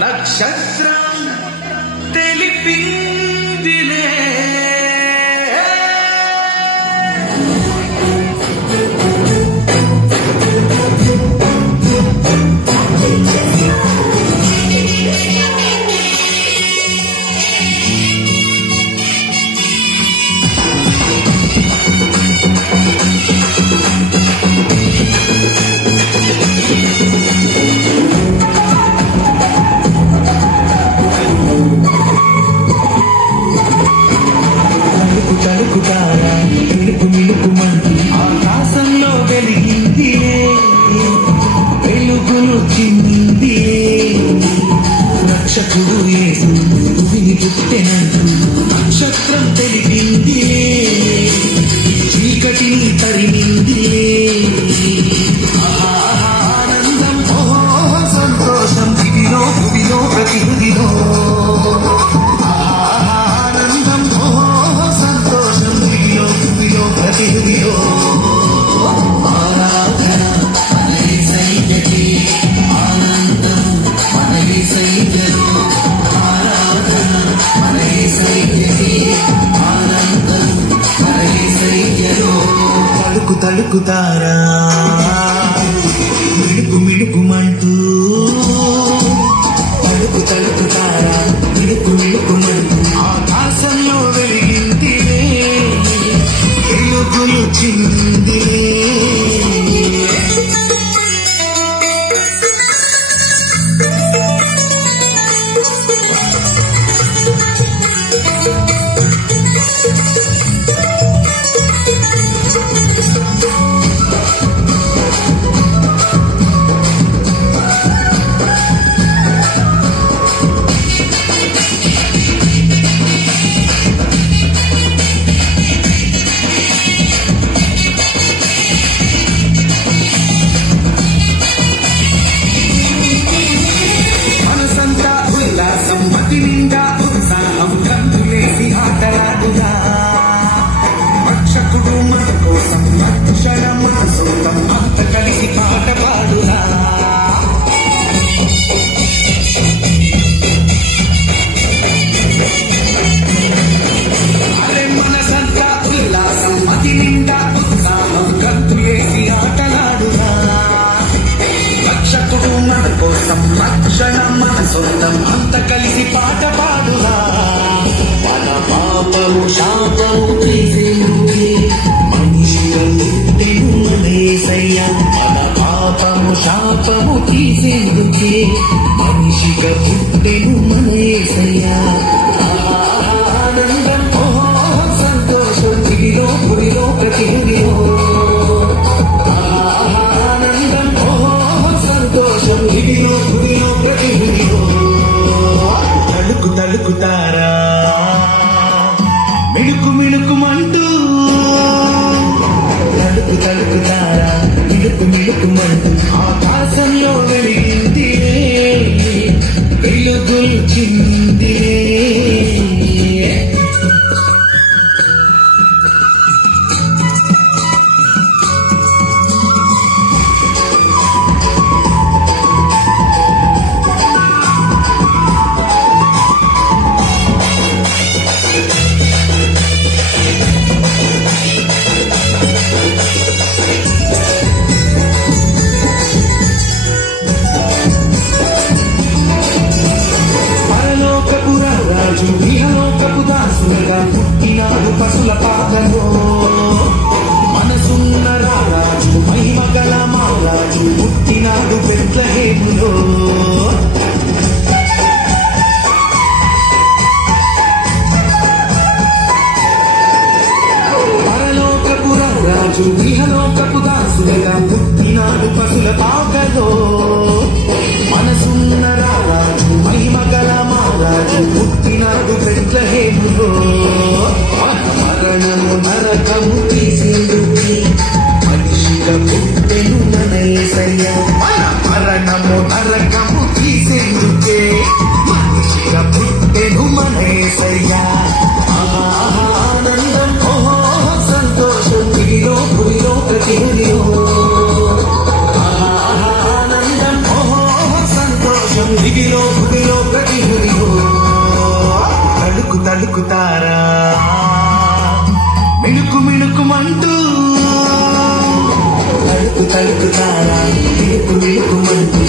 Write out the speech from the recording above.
నక్షత్రం తెలిపిందిలే ఆకాశంలో వెలిగింది వెలుగులు చింది రక్షకుడు యేసు భూమిని పుట్టెనంటూ నక్షత్రం తెలిపింది చీకటిని తరిమింది ఆనందం సంతోషం దివిలో భూమిలో ప్రతి హృదిలో ఆరాధన మన యేసయ్యకే ఆనందం మన యేసయ్యలో ఆరాధన మన యేసయ్యకే ఆనందం మన యేసయ్యలో తలుకు తలుకుతారా మిడుకు మిడుకుమంటూ తలుకు తలుకుతారా మిడుకు మిడుకుమంటూ ఆకాశంలో వెలిగింది వెలుగులు చింది రక్షకుడు మన కోసం రక్షణ మన సొంతం అంత కలిసి పాట పాడురా అరే మనసంతా ఉల్లాసం అతి నిండా ఉత్సాహం గంతులేసి ఆటలాడురా రక్షకుడు మన కోసం రక్షణ మన సొంతం అంత కలిసి పాట పాడురా పాపము శాపము తీసేందుకే మనిషిగా పుట్టెను మన యేసయ్య మన పాపము శాపము తీసేందుకే మనిషిగా పుట్టెను మన యేసయ్య ఆనందం సంతోషం దిగిలో పురిలో ప్రతి హృదిలో ఆనందం సంతోషం దిగిలో పురిలో ప్రతి హృదిలో తలుకు తలుకుతారా మిడుకు మిడుకుమంటూ తలుకు తలుకుతారా మిడుకు మిడుకుమంటూ ఆకాశంలో వెలిగింది వెలుగులు చింది పుట్టినాడు పశుల పాదలో మనసున్న రాజు మహిమ గల మా రాజు పుట్టినాడు బెత్లెహేములో పరలోకపు రాజు ఇహలోకపు దాసులుగా పుట్టినాడు పశుల పాదలో మనసున్న రాజు మహిమ గల మా రాజు పుట్టినాడు బెత్లెహేములో మరణము నరకము తీసేందుకే మనిషిగా పుట్టెను మన యేసయ్య మరణము నరకము తీసేందుకే మనిషిగా పుట్టెను మన యేసయ్య ఆనందం సంతోషం దిగిలో పురిలో ప్రతి హృదిలో ఆనందం సంతోషం దిగిలో గుడిలో ప్రతి హరిలో తలుకుతారా మిణుకు మిణుకుమంటూ తలుకుతారా మిణుకు మిణుకుమంటూ